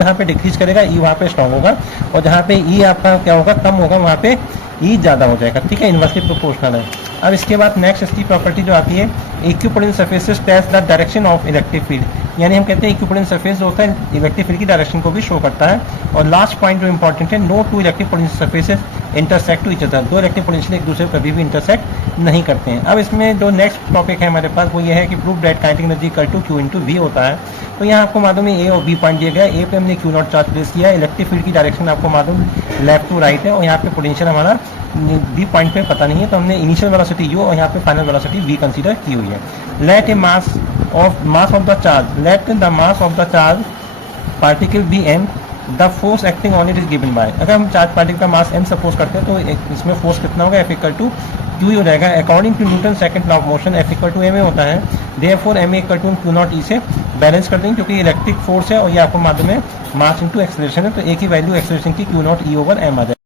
जहाँ पे डिक्रीज करेगा ई वहाँ पे स्ट्रॉन्ग होगा, और जहाँ पे ई आपका क्या होगा, कम होगा, वहाँ पे ई ज़्यादा हो जाएगा। ठीक है, इन्वर्सली प्रोपोर्शनल है। अब इसके बाद नेक्स्ट इसकी प्रॉपर्टी जो आती है, equipotential surfaces test the direction of electric field, यानी हम कहते हैं इक्विपोटेंशियल सरफेस जो होता है इलेक्ट्रिक फील्ड की डायरेक्शन को भी शो करता है। और लास्ट पॉइंट जो इंपॉर्टेंट है, no two electric potential surfaces intersect to each other, दो इलेक्ट्रिक पोटेंशियल एक दूसरे को कभी भी इंटरसेक्ट नहीं करते हैं। अब इसमें जो नेक्स्ट टॉपिक है हमारे पास वो ये है कि prove that kinetic energy equal to q into V होता है। तो यहाँ आपको मालूम है ए और बी पॉइंट दिया गया है। ए पे हमने क्यू नॉट चार्ज प्लेस किया है, इलेक्ट्रिक फील्ड की डायरेक्शन आपको मालूम लेफ्ट टू राइट है, और यहाँ पे पोटेंशियल हमारा बी पॉइंट पे पता नहीं है, तो हमने इनिशियल वेलोसिटी यू और यहाँ पे फाइनल वेलोसिटी वी कंसीडर की हुई है। Let a mass of the charge, let the mass of the charge particle be m, the force acting on it is given by. अगर हम चार्ज पार्टिकल का मास m suppose करते हैं तो इसमें फोर्स कितना होगा, F इक्वल टू क्यू हो जाएगा। According to Newton second law of motion F equal to ma होता है, therefore ma equal to Q naught E से बैलेंस कर देंगे, क्योंकि इलेक्ट्रिक फोर्स है और ये आपको मालूम है मास इंटू एक्सेलरेशन है, तो एक ही वैल्यू एक्सेलरेशन की क्यू नॉट ई ओवर m आ जाएगा।